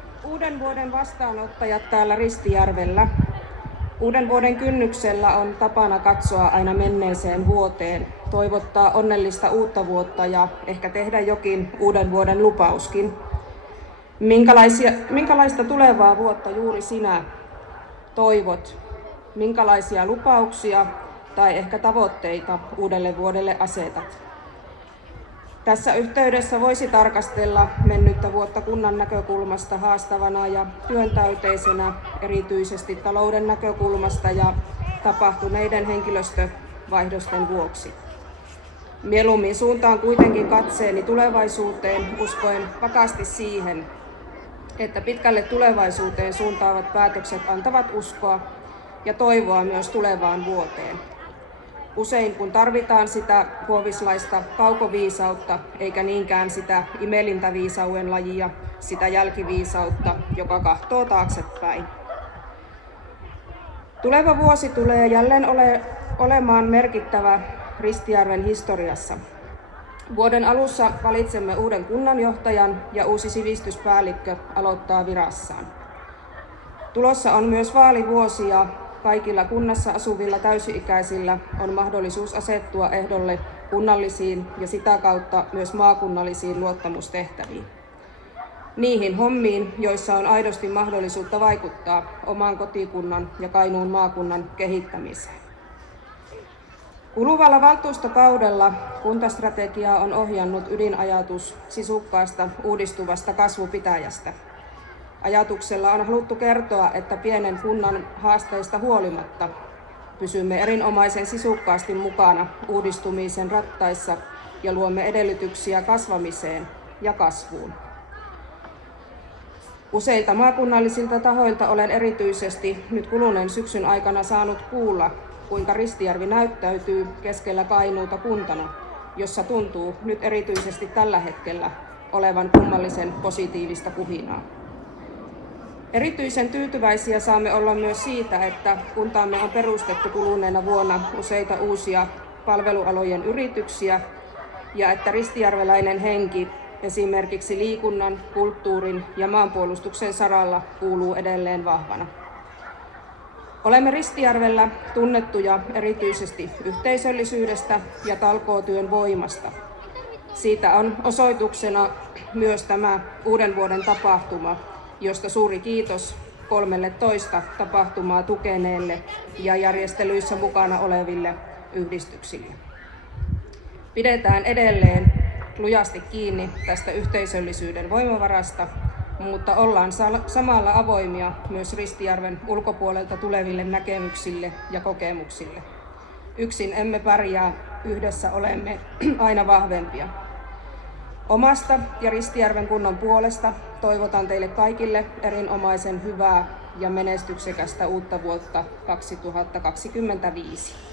Hyvät uuden vuoden vastaanottajat täällä Ristijärvellä. Uuden vuoden kynnyksellä on tapana katsoa aina menneeseen vuoteen, toivottaa onnellista uutta vuotta ja ehkä tehdä jokin uuden vuoden lupauskin. Minkälaista tulevaa vuotta juuri sinä toivot? Minkälaisia lupauksia tai ehkä tavoitteita uudelle vuodelle asetat? Tässä yhteydessä voisi tarkastella mennyttä vuotta kunnan näkökulmasta haastavana ja työntäyteisenä, erityisesti talouden näkökulmasta ja tapahtuneiden henkilöstövaihdosten vuoksi. Mieluummin suuntaan kuitenkin katseeni tulevaisuuteen, uskoen vakaasti siihen, että pitkälle tulevaisuuteen suuntaavat päätökset antavat uskoa ja toivoa myös tulevaan vuoteen. Usein kun tarvitaan sitä huovislaista kaukoviisautta, eikä niinkään sitä imelintä viisauden lajia, sitä jälkiviisautta, joka kahtoo taaksepäin. Tuleva vuosi tulee jälleen olemaan merkittävä Ristijärven historiassa. Vuoden alussa valitsemme uuden kunnanjohtajan ja uusi sivistyspäällikkö aloittaa virassaan. Tulossa on myös vaalivuosi ja kaikilla kunnassa asuvilla täysi-ikäisillä on mahdollisuus asettua ehdolle kunnallisiin ja sitä kautta myös maakunnallisiin luottamustehtäviin. Niihin hommiin, joissa on aidosti mahdollisuutta vaikuttaa oman kotikunnan ja Kainuun maakunnan kehittämiseen. Kuluvalla valtuustokaudella kuntastrategiaa on ohjannut ydinajatus sisukkaasta uudistuvasta kasvupitäjästä. Ajatuksella on haluttu kertoa, että pienen kunnan haasteista huolimatta pysymme erinomaisen sisukkaasti mukana uudistumisen rattaissa ja luomme edellytyksiä kasvamiseen ja kasvuun. Useilta maakunnallisilta tahoilta olen erityisesti nyt kuluneen syksyn aikana saanut kuulla, kuinka Ristijärvi näyttäytyy keskellä Kainuuta kuntana, jossa tuntuu nyt erityisesti tällä hetkellä olevan kummallisen positiivista kuhinaa. Erityisen tyytyväisiä saamme olla myös siitä, että kuntaamme on perustettu kuluneena vuonna useita uusia palvelualojen yrityksiä ja että ristijärveläinen henki esimerkiksi liikunnan, kulttuurin ja maanpuolustuksen saralla kuuluu edelleen vahvana. Olemme Ristijärvellä tunnettuja erityisesti yhteisöllisyydestä ja talkootyön voimasta. Siitä on osoituksena myös tämä uuden vuoden tapahtuma, josta suuri kiitos 13 tapahtumaa tukeneelle ja järjestelyissä mukana oleville yhdistyksille. Pidetään edelleen lujasti kiinni tästä yhteisöllisyyden voimavarasta, mutta ollaan samalla avoimia myös Ristijärven ulkopuolelta tuleville näkemyksille ja kokemuksille. Yksin emme pärjää, yhdessä olemme aina vahvempia. Omasta ja Ristijärven kunnan puolesta toivotan teille kaikille erinomaisen hyvää ja menestyksekästä uutta vuotta 2025.